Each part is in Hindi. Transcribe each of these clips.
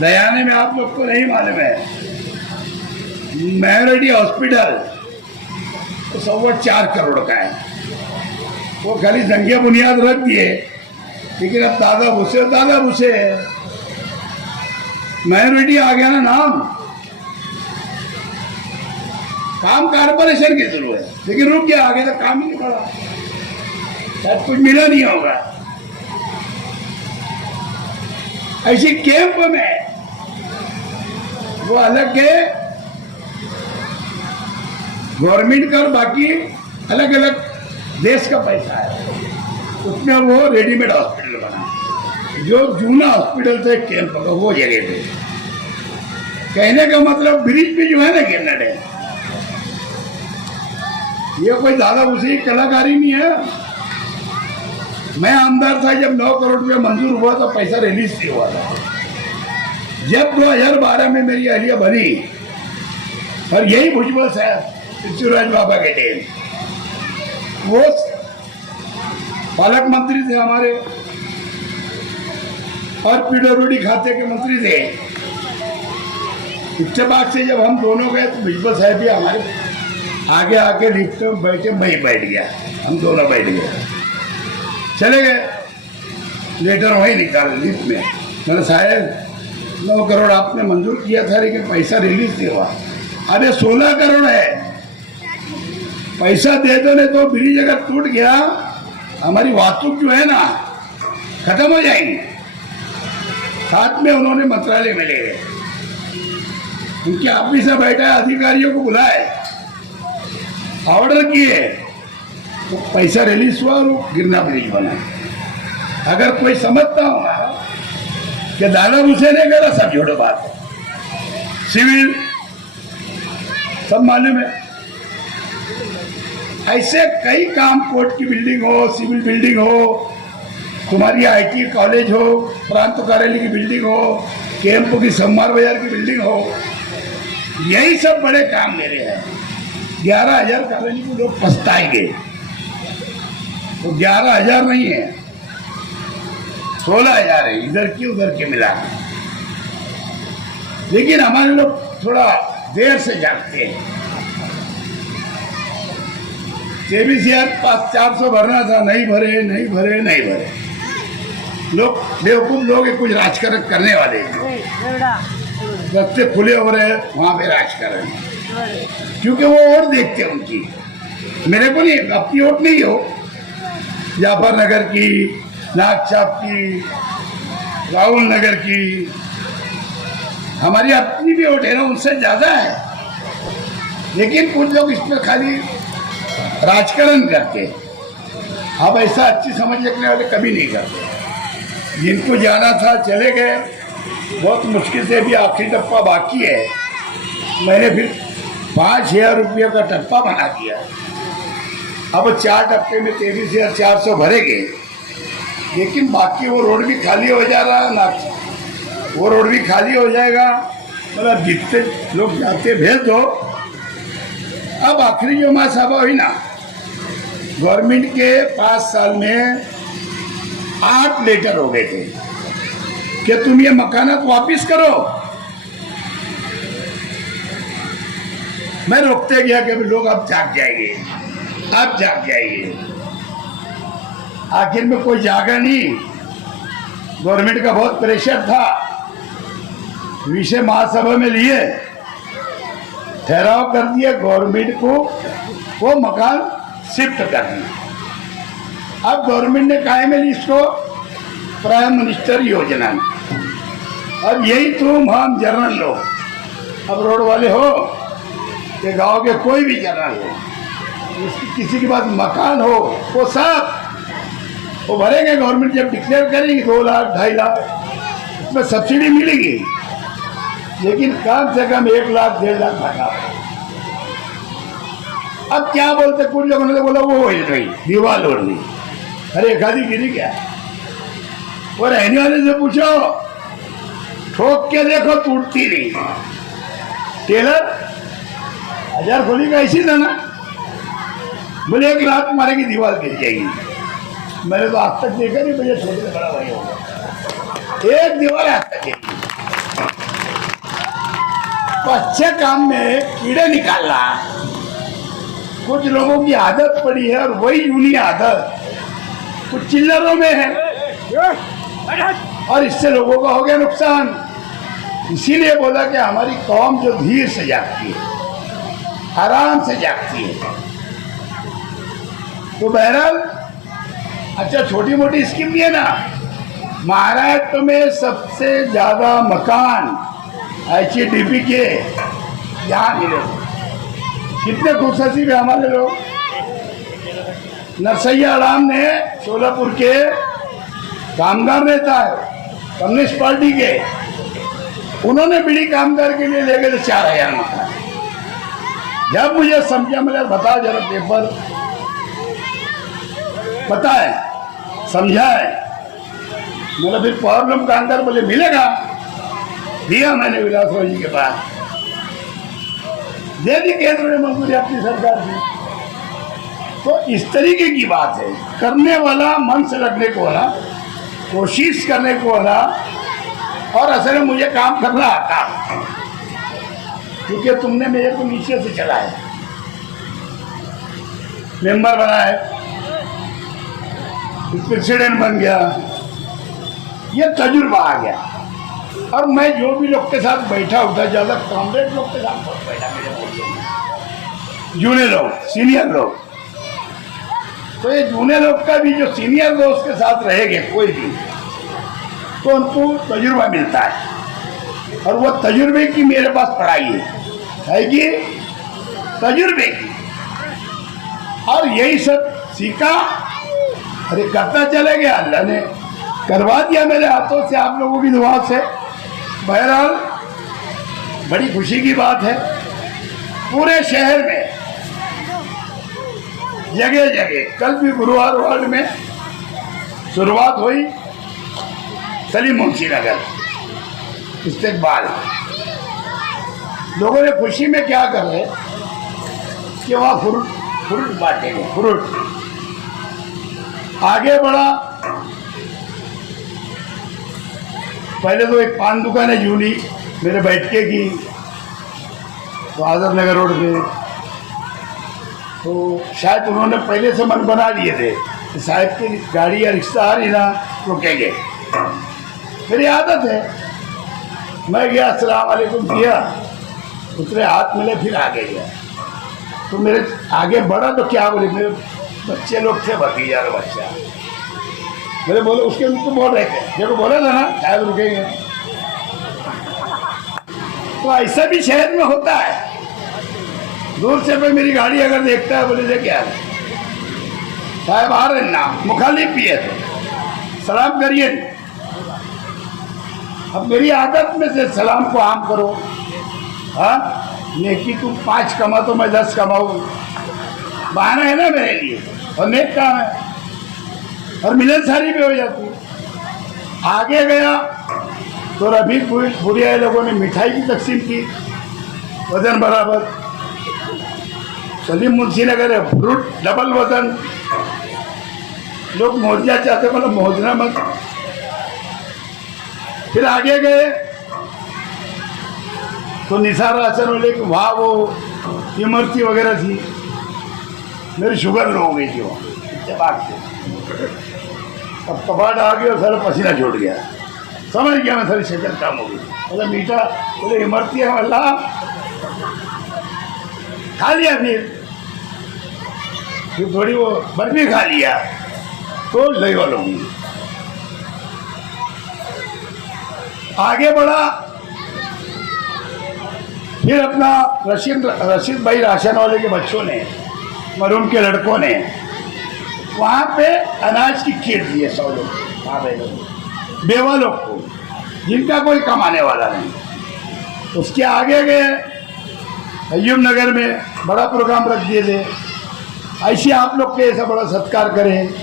दयाने में आप लोग को नहीं मालूम है, मेयोरिटी हॉस्पिटल तो 4.25 करोड़ का है। वो खाली संख्या बुनियाद रख दिए, लेकिन अब दादा भूसे है। मेयोरिटी आ गया ना नाम, काम कारपोरेशन की शुरू है, लेकिन रुक गया, आगे तक काम ही नहीं बढ़ा, शायद कुछ मिला नहीं होगा। ऐसी कैंप में वो अलग है, गवर्नमेंट का और बाकी अलग अलग देश का पैसा है, उसमें वो रेडीमेड हॉस्पिटल बना। जो जूना हॉस्पिटल थे कैंप का, वो जगह पे। कहने का मतलब ब्रिज पे जो है ना गिरनट है, ये कोई दादा उसी कलाकारी नहीं है। मैं आमदार था जब 9 करोड़ रुपया मंजूर हुआ तो पैसा रिलीज नहीं हुआ था। जब 2012 में मेरी अहलिया बनी, और यही भुजबल साहब पृथ्वीराज बाबा के टेम, वो पालक मंत्री थे हमारे और पीडब्ल्यूडी खाते के मंत्री थे। इत्तेफाक से जब हम दोनों गए तो भुजबल साहब भी हमारे आगे आके लिफ्ट में बैठे, मैं बैठ गया, हम दोनों बैठ गए, चले गए। लेटर वही निकाल लिफ्ट में, मैंने साहब 9 करोड़ आपने मंजूर किया था लेकिन पैसा रिलीज नहीं हुआ। अरे 16 करोड़ है, पैसा दे दो, नहीं तो ब्रिज अगर टूट गया हमारी वास्तुक जो है ना खत्म हो जाएगी। साथ में उन्होंने मंत्रालय में ले गए, उनके ऑफिस में बैठा अधिकारियों को बुलाए, ऑर्डर किए, तो पैसा रिलीज हुआ और वो गिरना ब्रिज बना। अगर कोई समझता होगा कि दादा भूसे ने करा, सब झूठ बात है। सिविल सब मालूम है, ऐसे कई काम, कोर्ट की बिल्डिंग हो, सिविल बिल्डिंग हो, तुम्हारी IT कॉलेज हो, प्रांत कार्यालय की बिल्डिंग हो, कैंप की सम्मार बाजार की बिल्डिंग हो, यही सब बड़े काम मेरे हैं। 11,000 कॉलोनी को लोग पछताएंगे, तो 11,000 नहीं है, 16,000 है, इधर की उधर के मिला। लेकिन हमारे लोग थोड़ा देर से जागते हैं। 23,400 भरना था, नहीं भरे। लोग बेवकूफ लोग कुछ राजकारण करने वाले, रस्ते खुले हो रहे हैं वहां पे राजकारण, क्योंकि वो वोट देखते हैं उनकी। मेरे को नहीं, अपनी वोट नहीं हो, जाफर नगर की, नागछाप की, राहुल नगर की, हमारी अपनी भी वोट है ना, उनसे ज्यादा है। लेकिन कुछ लोग इसमें खाली राजकारण करते, अब ऐसा अच्छी समझ रखने वाले कभी नहीं करते। जिनको जाना था चले गए, बहुत मुश्किल से भी आखिरी टप्पा बाकी है। मैंने फिर 5,000 रुपये का टप्पा बना दिया। अब 4 टप्पे में 23,400 भरेंगे, लेकिन बाकी वो रोड भी खाली हो जा रहा ना, वो रोड भी खाली हो जाएगा। मतलब जितने लोग जाते भेज दो। अब आखिरी जो महासभा हुई ना, गवर्नमेंट के 5 साल में 8 लेटर हो गए थे कि तुम ये मकानात वापिस करो। मैं रोकते गया कि लोग अब जाग जाएंगे। आखिर में कोई जागा नहीं, गवर्नमेंट का बहुत प्रेशर था, विषय महासभा में लिए, ठहराव कर दिया गवर्नमेंट को वो मकान शिफ्ट करना। अब गवर्नमेंट ने कहा है इसको प्राइम मिनिस्टर योजना। अब यही तुम हम जनरल लोग, अब रोड वाले हो कि गांव के कोई भी जनरल हो, किसी के पास मकान हो, वो सब वो भरेंगे। गवर्नमेंट जब डिक्लेयर करेगी 2 लाख 2.5 लाख, उसमें सब्सिडी मिलेगी, लेकिन कम से कम 1 लाख 1.5 लाख भरना। अब क्या बोलते, कुछ लोगों ने तो बोला वो हिल रही, दीवार उड़ रही, अरे एक आधी गिरी क्या? वो रहने वाले से पूछो, ठोक के देखो टूटती नहीं। टेलर 1000 खोली का ऐसी था ना, बोले 1 लाख मारेगी दीवार गिर जाएगी। मैंने तो आज तक देखा नहीं, मुझे छोटे से बड़ा भाई होगा, एक दीवार आज तक गिरी। तो अच्छे काम में कीड़े निकालना कुछ लोगों की आदत पड़ी है, और वही यूनी आदत कुछ चिल्लरों में है, और इससे लोगों का हो गया नुकसान। इसीलिए बोला कि हमारी कौम जो धीर से जागती है, आराम से जागती है। तो बहरहाल अच्छा, छोटी मोटी स्कीम भी है ना। महाराष्ट्र में सबसे ज्यादा मकान HDP के यहाँ मिले, कितने खुशनसीब है हमारे लोग। नरसैया राम ने सोलापुर के कामगार नेता है कम्युनिस्ट पार्टी के, उन्होंने बीड़ी कामगार के लिए ले गए 4,000 मकान। जब मुझे समझा, मैंने बता जरा पेपर पता है, समझा है, मतलब फिर प्रॉब्लम का अंदर बोले मिलेगा, दिया मैंने विलासराव जी के पास, दे दी केंद्र ने मंजूरी अपनी सरकार की। तो इस तरीके की बात है, करने वाला मन से लगने को वाला, कोशिश करने को वाला, और असल में मुझे काम करना आता, क्योंकि तुमने मेरे को नीचे से चलाया, मेंबर बनाए, प्रेसिडेंट बन गया, ये तजुर्बा आ गया। और मैं जो भी लोग के साथ बैठा उठा, ज्यादा कॉमरेड लोग के साथ बैठा, मेरे जूनियर लोग, सीनियर लोग, तो ये जूनियर लोग का भी जो सीनियर दोस्त के साथ रहेंगे कोई भी, तो उनको तजुर्बा मिलता है, और वो तजुर्बे की मेरे पास पढ़ाई है कि तजुर्बे की, और यही सब सीखा। अरे करता चले गया, अल्लाह ने करवा दिया मेरे हाथों से, आप लोगों की दुआ से। बहरहाल बड़ी खुशी की बात है, पूरे शहर में जगह जगह, कल भी गुरुवार वार्ड में शुरुआत हुई, सलीम मुंशी नगर इस्तेकबाल। लोगों ने खुशी में क्या कर रहे कि वहाँ फ्रूट बांटेंगे, फ्रूट आगे बढ़ा। पहले तो एक पान दुकान है जूनी मेरे बैठके की, तो आज़ाद नगर रोड पे, तो शायद उन्होंने पहले से मन बना लिए थे कि साहब की गाड़ी या रिक्शा आ रही ना, रुकेंगे। मेरी आदत है, मैं गया, अस्सलाम वालेकुम किया, उतरे हाथ मिले, फिर आगे गया। तो मेरे आगे बढ़ा तो क्या बोले, मेरे बच्चे लोग थे, भतीजा और बच्चा, मेरे बोले, उसके उनको बोल रहे थे, देखो बोला था ना शायद रुकेंगे। तो ऐसा भी शहर में होता है, दूर से कोई मेरी गाड़ी अगर देखता है, बोले क्या है साहब आ रहे ना, मुखालिफ भी है तो सलाम करिए। अब मेरी आदत में से सलाम को आम करो, हाँ, नेकी तुम 5 कमा तो मैं 10 कमाऊँ, बहाना है ना मेरे लिए, और नेक काम है, और मिलनसारी भी हो जाती है। आगे गया तो रफीक बुढ़िया लोगों ने मिठाई की तकसीम की, वजन बराबर। सलीम मुंशी नगर है, फ्रूट डबल वजन। लोग मोहजिया चाहते, मतलब मोहजना मत। फिर आगे गए तो निसार राशन वाले की वहाँ वो इमरती वगैरह थी, मेरी शुगर लो हो गई थी वहाँ इत्तेफाक से। अब कबाड़ आ गया, सारा पसीना छूट गया, समझ गया मैं, सारी शक्कर काम हो गई। बोले मीठा, बोले इमरती है, अल्लाह खा लिया। फिर थोड़ी वो बर्फी खा लिया, तो लेवल होगी। आगे बढ़ा, फिर अपना रशीद भाई राशन वाले के बच्चों ने, मरूम के लड़कों ने वहाँ पे अनाज की किट दी है 100 लोग, बेवा लोग को, जिनका कोई कमाने वाला नहीं। उसके आगे गए अय्यूब नगर में बड़ा प्रोग्राम रख दिए थे, ऐसे आप लोग के ऐसा बड़ा सत्कार करें,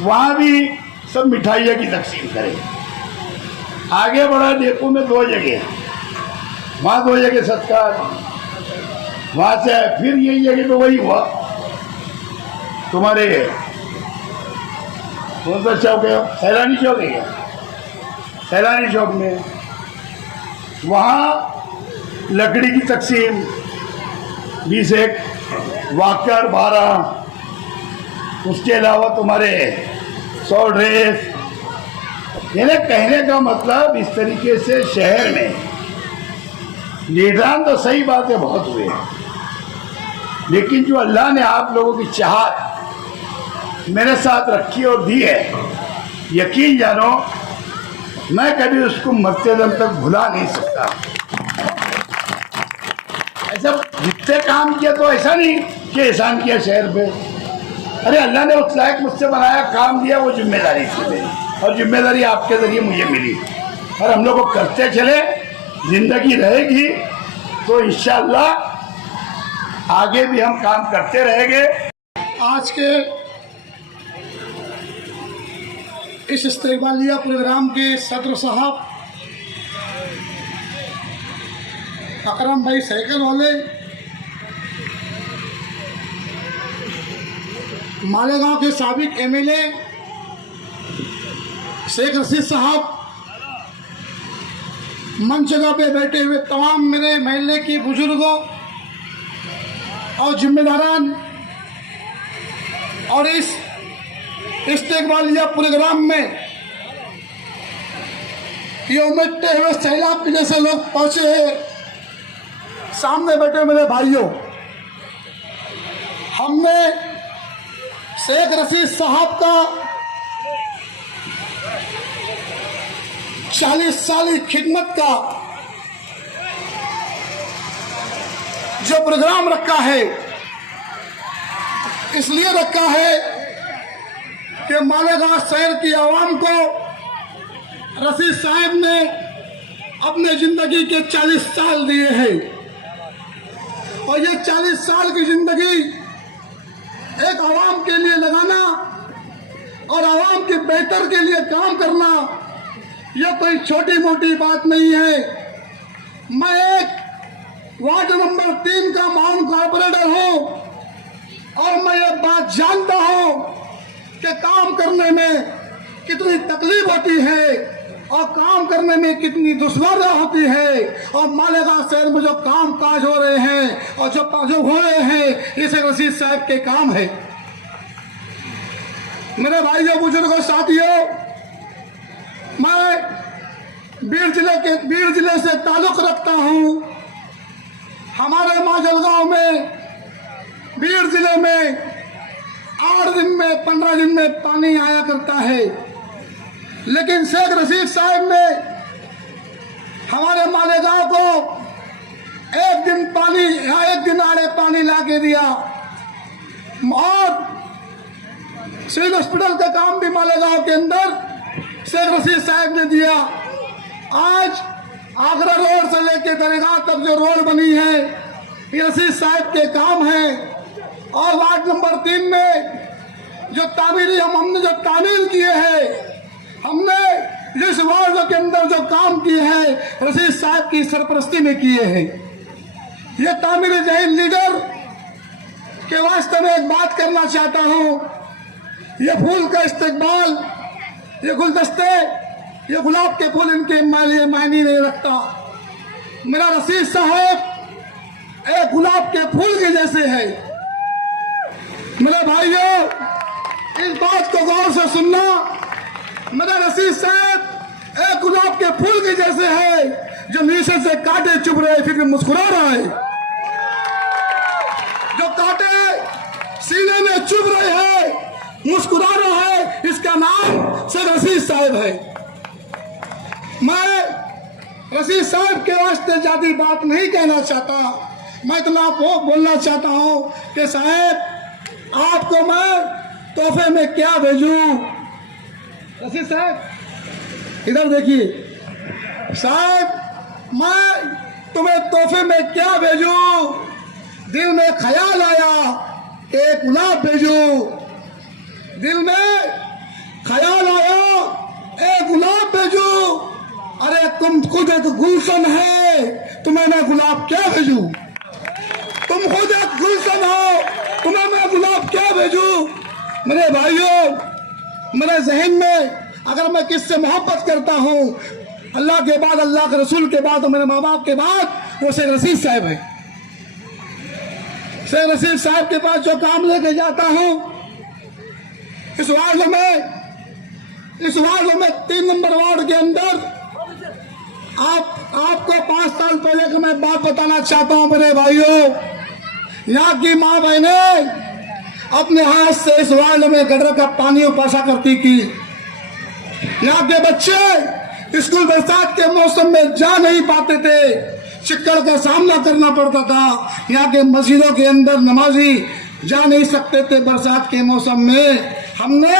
वहाँ भी सब मिठाइयों की तकसीम करें। आगे बढ़ा डेपो में 2 जगह, वहाँ 2 जगह सत्कार, वहाँ से फिर यही जगह तो वही हुआ तुम्हारे कौन सा चौक है, सैलानी चौक है क्या, सैलानी चौक में, वहाँ लकड़ी की तकसीम 20 एक, वाकर 12, उसके अलावा तुम्हारे 100 ड्रेस। यानी कहने का मतलब इस तरीके से शहर में लीडरान तो सही बात है बहुत हुए, लेकिन जो अल्लाह ने आप लोगों की चाहत मेरे साथ रखी और दी है, यकीन जानो मैं कभी उसको मरते दम तक भुला नहीं सकता। ऐसा जितने काम किया तो ऐसा नहीं कि एहसान किया शहर पे। अरे अल्लाह ने उस लायक मुझसे बनाया, काम दिया, वो जिम्मेदारी थी मेरी, और जिम्मेदारी आपके जरिए मुझे मिली। और हम लोग को करते चले, जिंदगी रहेगी तो इंशाअल्लाह आगे भी हम काम करते रहेंगे। आज के इस इस्तेकबालिया प्रोग्राम के सदर साहब अकरम भाई साइकिल वाले, मालेगांव के साबिक एमएलए शेख रशीद साहब, मंच जगह पे बैठे हुए तमाम मेरे महल्ले के बुजुर्गों और जिम्मेदारान, और इस इस्तेकबालिया प्रोग्राम में ये उमड़ते हुए सैलाब के जैसे लोग पहुंचे हैं, सामने बैठे मेरे भाइयों, हमने शेख रशीद साहब का 40 साल खिदमत का जो प्रोग्राम रखा है, इसलिए रखा है कि मालेगांव शहर की आवाम को रशीद साहब ने अपने जिंदगी के 40 साल दिए हैं, और ये 40 साल की जिंदगी एक आवाम के लिए लगाना और आवाम के बेहतर के लिए काम करना, यह कोई छोटी मोटी बात नहीं है। मैं एक वार्ड नंबर 3 का माउंट कॉर्पोरेटर हूं, और मैं ये बात जानता हूं कि काम करने में कितनी तकलीफ होती है और काम करने में कितनी दुश्वारियां होती है, और मालेगांव शहर में जो काम काज हो रहे हैं और जो हो रहे हैं, इसे रशीद साहब के काम है। मेरे भाइयों, बुजुर्गों, साथियों, मैं बीड़ जिले से ताल्लुक रखता हूं। हमारे माजलगांव में बीड़ जिले में 8 दिन में 15 दिन में पानी आया करता है, लेकिन शेख रशीद साहब ने हमारे मालेगांव को एक दिन आड़े पानी ला के दिया, और सिविल हॉस्पिटल का काम भी मालेगांव के अंदर शेख रशीद साहब ने दिया। आज आगरा रोड से लेके दरगाह तक जो रोड बनी है, ये रशीद साहब के काम है। और वार्ड नंबर 3 में जो हमने जो तामीर किए हैं, हमने जिस वार्ड के अंदर जो काम किए हैं, रशीद साहब की सरपरस्ती में किए हैं। ये तामीर जहीन लीडर के वास्ते में एक बात करना चाहता हूँ। ये फूल का इस्तेकबाल, ये गुलदस्ते, ये गुलाब के फूल इनके लिए मायने नहीं रखता। मेरा रशीद साहब एक गुलाब के फूल के जैसे है। मेरे भाइयों, इस बात को गौर से सुनना, मेरा रशीद साहब एक गुलाब के फूल के जैसे है, जो नीचे से कांटे चुभ रहे फिर मुस्कुरा रहा है। जो कांटे सीने में चुभ रहे हैं, मुस्कुरा रहा है, इसका नाम शेख रशीद साहब है। मैं रशीद साहब के वास्ते ज्यादा बात नहीं कहना चाहता। मैं इतना बोलना चाहता हूं कि साहब, आपको मैं तोहफे में क्या भेजूं। रशीद साहब इधर देखिए। साहब, मैं तुम्हें तोहफे में क्या भेजूं। दिल में ख्याल आया एक गुलाब भेजूं। दिल में ख्याल आया एक गुलाब भेजूं। अरे तुम खुद एक गुलशन है, तुम्हें मैं गुलाब क्या भेजूं। तुम खुद एक गुलशन हो, तुम्हें मैं गुलाब क्या भेजूं। मेरे भाइयों, मेरे जहन में अगर मैं किससे मोहब्बत करता हूँ, अल्लाह के बाद, अल्लाह के रसूल के बाद और मेरे माँ बाप के बाद, वो शेख रशीद साहब है। शेख रशीद साहब के पास जो काम लेके जाता हूं, इस वार्ड में 3 नंबर वार्ड के अंदर आपको 5 साल पहले का मैं बात बताना चाहता हूं मेरे भाइयों। यहाँ की माँ बहनें अपने हाथ से इस वार्ड में गटर का पानी उपासा करती थी। यहाँ के बच्चे स्कूल बरसात के मौसम में जा नहीं पाते थे, चिक्कड़ का सामना करना पड़ता था। यहाँ के मस्जिदों के अंदर नमाजी जा नहीं सकते थे बरसात के मौसम में। हमने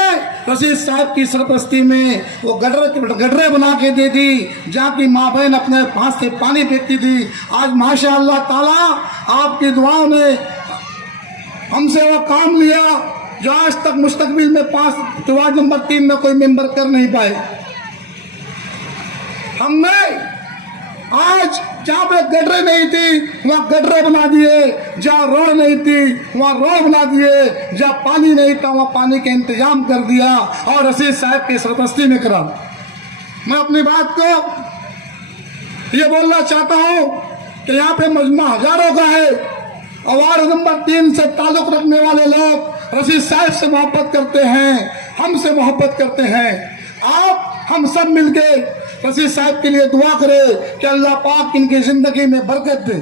रशीद साहब की सरपरस्ती में वो गडरे बना के दे दी, जहाँ की माँ बहन अपने हाथ से पानी फेंकती थी। आज माशाअल्लाह ताला आपकी दुआओं ने हमसे वो काम लिया जो आज तक मुस्तकबिल में 5 वार्ड नंबर 3 में कोई मेंबर कर नहीं पाए। हमने आज जहाँ पे गडरे नहीं थी वहाँ गडरे बना दिए, जहाँ रोड नहीं थी वहाँ रोड बना दिए, जहाँ पानी नहीं था वहाँ पानी का इंतजाम कर दिया और रशीद साहब की सरपरस्ती में करा। मैं अपनी बात को ये बोलना चाहता हूँ कि यहाँ पे मजमा हजारों का है और वार्ड नंबर 3 से ताल्लुक रखने वाले लोग रशीद साहब से मोहब्बत करते हैं, हमसे मोहब्बत करते हैं। आप हम सब मिलके रशीद साहब के लिए दुआ करें कि अल्लाह पाक इनकी जिंदगी में बरकत दे।